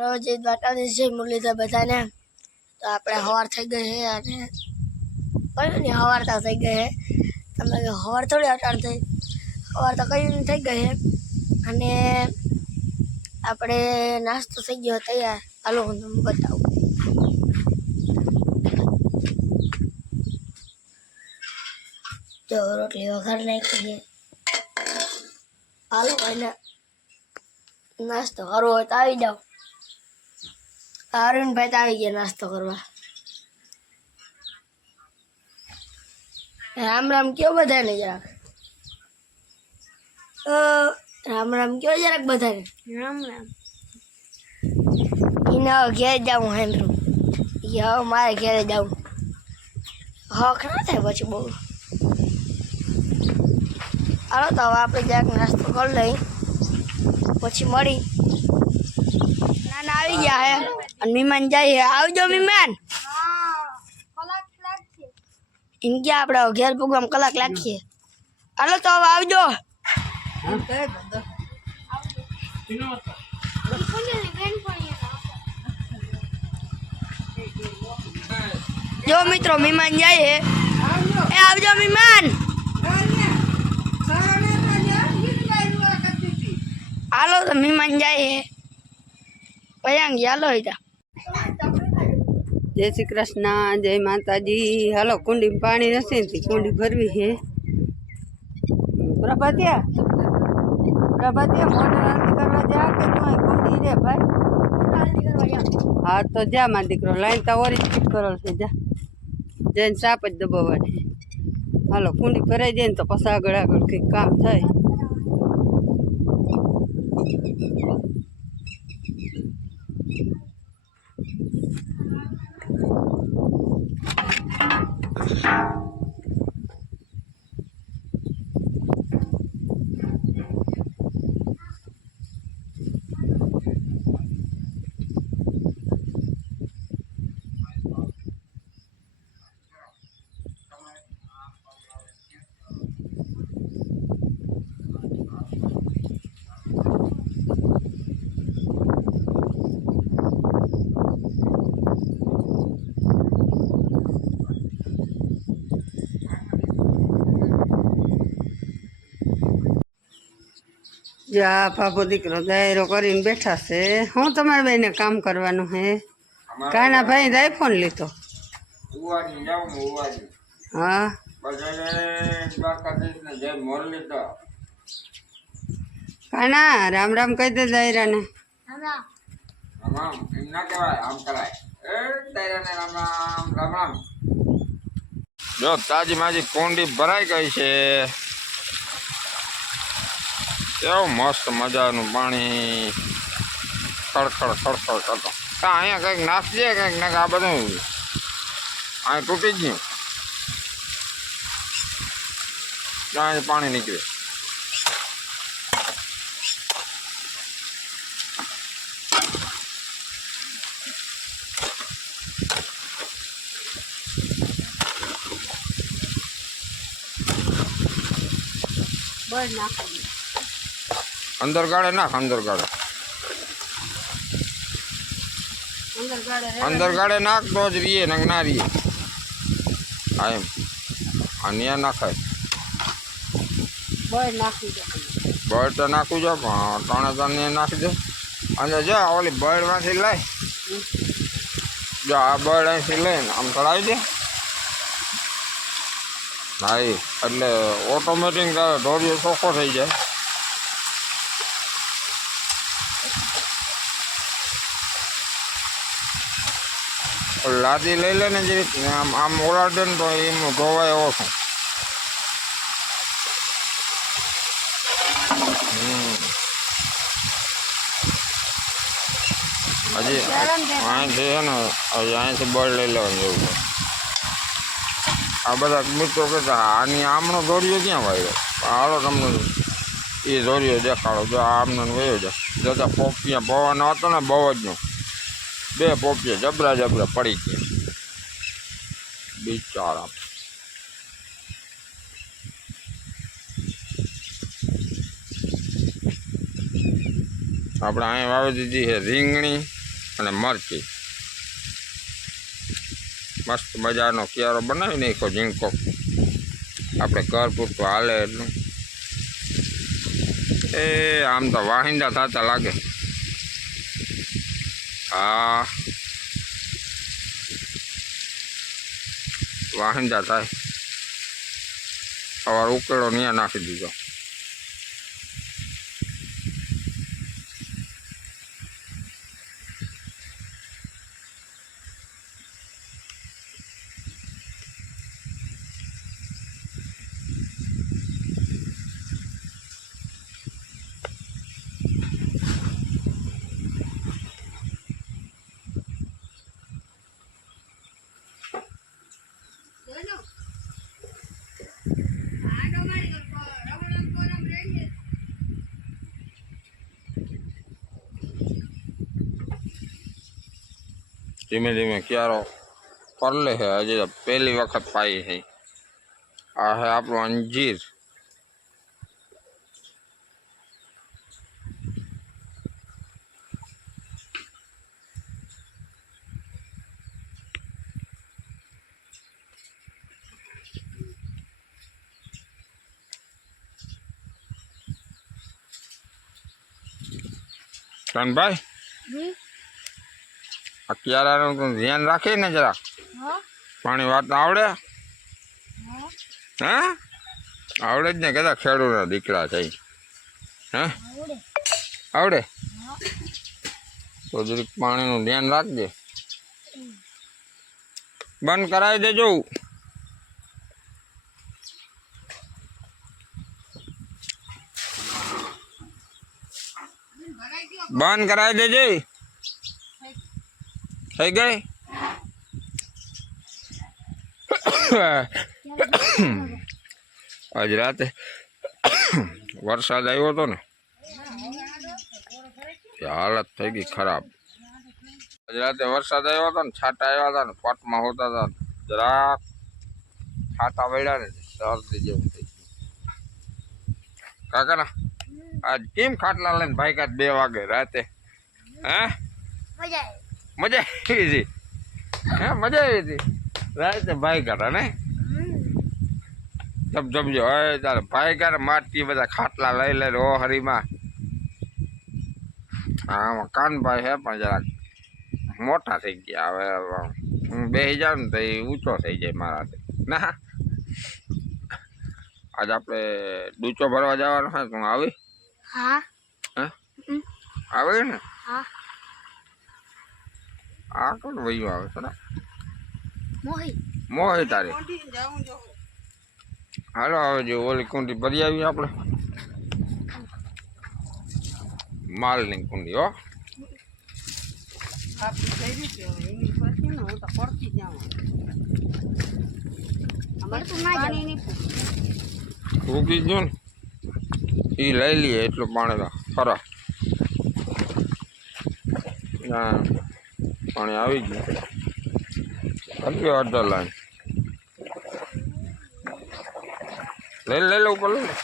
જે દ્વારકાધીશ જય મુરલીધર બધાને તો આપણે સવાર થઈ ગઈ છે અને કયું નહીં સવાર તો થઈ ગઈ છે તમે સવાર થોડી અટાણ થઈ સવાર તો કયું નહીં થઈ ગઈ છે અને આપણે નાસ્તો થઈ ગયો તૈયાર હાલો હું તમને બતાવું જો રોટલી વઘાર નાખી છે હાલો એને નાસ્તો કરવો હોય તો આવી જાઓ અરુણભાઈ તો આવી ગયા નાસ્તો કરવા રામ રામ કયો બધાને જરાક રામ રામ કયો જરાક બધાને રામ રામ એને ઘેર જાઉં હેમરું હવે મારે ઘેરે જાઉં હક ના થાય પછી બહુ હાલો તો હવે આપણે જરાક નાસ્તો કરી લઈ પછી મળી નાના આવી ગયા હે અને મહેમાન જાય આવજો મહેમાન એમ કે આપણે ઘેર પ્રોગ્રામ કલાક રાખીએ હાલો તો હવે આવજો જો મિત્રો મહેમાન જાય એ આવજો મહેમાન હાલો તો મહેમાન જાય પયાંગ હાલો હતા जय श्री कृष्ण जय माताजी हालो कुंडी में पानी नहीं थी कुंडी भरवी है प्रभातिया मोटर आरती करवा जा के तू कुंडी रे भाई हाँ तो जा मार दीकरो लाइन तो और ठीक करो से जा जैन साप ज दबावવાની हालो कुंडी भराई जाए तो पछी आगळ आगळ કંઈક કામ થાય જા બાપુ દીકરો દાયરો કરીને બેઠા છે હું તમારે બેને કામ કરવાનું હે કાના ભાઈ આઈફોન લીધો હા કાના રામ રામ કહી દે દાયરાને જો તાજી માજી કુંડી ભરાઈ ગઈ છે કેવું મસ્ત મજાનું પાણી ખડખડ ખડખડ કરતો અહીંયા કંઈક નાખજે કંઈક નાખ આ બધું અહીં તૂટી જ ગયું ત્યાં પાણી નીકળે બસ નાખી અંદર ગાળે નાખ અંદર ગાળે નાખ તો જ રીએ ને ના રીએ હા એમ અને ત્યાં નાખાય બળ નાખી દે બળ તો નાખવું જો પણ ત્રણે ત્રણે નાખી દે અને જો ઓલી બળમાંથી લઈ જો આ બળ અહીંથી લઈને આમ ચડાવી દે હા એટલે ઓટોમેટિક ઢોરિયો ચોખ્ખો થઈ જાય લાદી લઈ લે ને જે આમ ઓળાડે ને તો એમ ધોવાય ઓછું હજી અહીંથી છે ને હજી અહીંથી બળ લઈ લેવાનું એવું આ બધા મિત્રો કહેતા આની આમનો દોરિયો ક્યાં વાયો હાલો તમને એ દોરિયો દેખાડો જો આમનો વયો જાય જતા પોપિયા પવાનો હતો ને બહુ જ નો બે પોપિયા જબરા જબરા પડી ગયા બિચારા આપણે અહીંયા વાવી દીધી છે રીંગણી અને મરચી મસ્ત મજાનો ક્યારો બનાવી નાખ્યો ઝીણકો, આપણે ઘર પૂરતું હાલે એટલું. એ આમ તો વાહિંદા થતા લાગે. હા વાહિંદા થાય. સવારે ઉકેળો ત્યાં નાખી દીધો. ધીમે ધીમે ક્યારો પરલે છે. હજી તો પહેલી વખત પાઈ છે. આ છે આપણું અંજીર. કાનભાઈ આ ક્યારાનું તું ધ્યાન રાખી ને જરા. પાણી વાળતા આવડે? હા આવડે જ ને. કદાચ ખેડૂતના દીકરા છે. હે આવડે? તો જરીક પાણીનું ધ્યાન રાખજે. બંધ કરાવી દેજો. બંધ કરાવી દેજે. થઈ ગઈ? આજ રાતે વરસાદ આવ્યો હતો ને, હાલત થઈ ગઈ ખરાબ. આજ રાતે વરસાદ આવ્યો હતો ને, છાંટા આવ્યા હતા ને, પટમાં હોતા હતા, જરાક છાંટા પડ્યા ને શરદી જેવું થઈ ગયું. કાકા ના આજ કેમ ખાટલા લઈને ભાઈ કાઢ 2 વાગે રાતે? હે મજા આવી હતી? હે મજા આવી હતી રાતે ભાઈ કાઢા ને? જમજો હવે તારે ભાઈ કાઢે માટી બધા ખાટલા લઈ લે ઓ હરીમાં. હા કાનભાઈ હે પણ જરાક મોટા થઈ ગયા. હવે હું બેસી જાઉં ને તો એ ઊંચો થઈ જાય મારાથી ના. આજે આપણે ડૂચો ભરવા જવાનો છે. તું આવી? હા આવે ને? હા. આ કોણ વયું આવે છે? મોહી તારી. હાલો હવે જો ઓલી કુંડી ભરી આવી આપણે. માલની કુંડી હો. રૂકી ગયું ને એ લઈ લઈએ એટલું પાણી ખરા. પાણી આવી ગયું. કેટલી અડધો લાઈન લઈ લે ઉપર લઈ લે.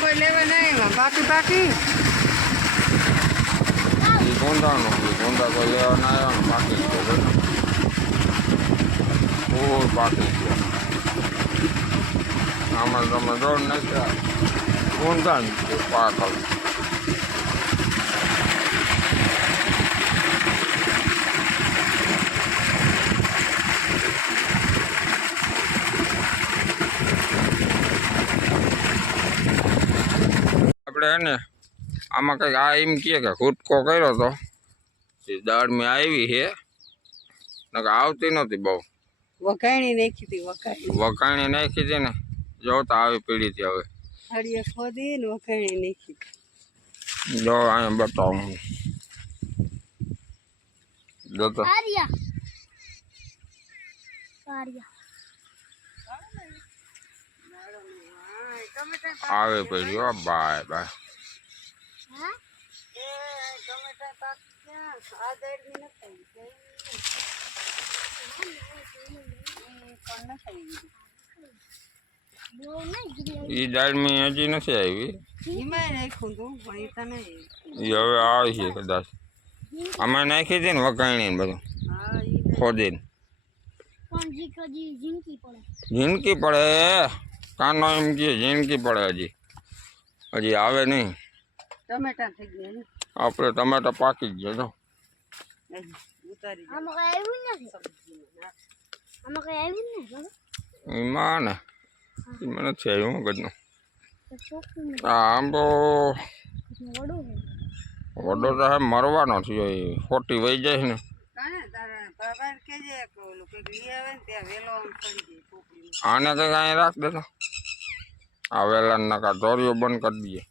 કોઈ લેવા નહીં બાકી ગોંધાનું ગોંધા કોઈ લેવા ના આવ્યો ને બાકી ફૂલ બાકી ગયો. આમાં તમે દોડ નાખ્યા ગોંધા ને પાકલ. આપણે હે ને આમાં કંઈક આ એમ કહે કે હુટકો કર્યો તો એ દાળમાં આવી છે નકર આવતી નહોતી બહુ. વઘાણી નાખી હતી. વઘાણી નાખી હતી ને જોતા આવી પીડી હતી. હવે હળીએ ખોદી ને વઘાણી નાખી. જો અહીંયા બતાવું જોતો આવે પડી. હો બાય બાય. એ દાળમી હજી નથી આવી. એમાં નાખ્યું તું પણ એ તને એ હવે આવી છે કદાચ. અમે નાખી હતી ને વઘાણી ને બધું હા એ ખોદીને. પણ જી જિંદગી પડે. જિંદગી પડે કાનો એમ કે જિંદગી પડે હજી આવે નહીં. ટમેટા થઈ ગયા ને આપણે ટમેટા પાકી જ ગયા. ઉતારી દે. આમાં કઈ આવ્યું નથી. આમાં કઈ આવ્યું નથી. એમાં ને એમાં નથી આવ્યું મગજનું. ચોખ્ખું આ આંબો વડું છે. વડો તો હે મરવાનો થયો એ ખોટી વહી જાય ને. કાને તારા બાબા કેજે કે ઓલું કંઈક લઈ આવે ને ત્યાં વેલો આમ પડી જાય ટોપલી. આને કંઈક અહીં રાખ દેતો. આ વેલા નકા દોરીઓ બંધ કરી દઈએ.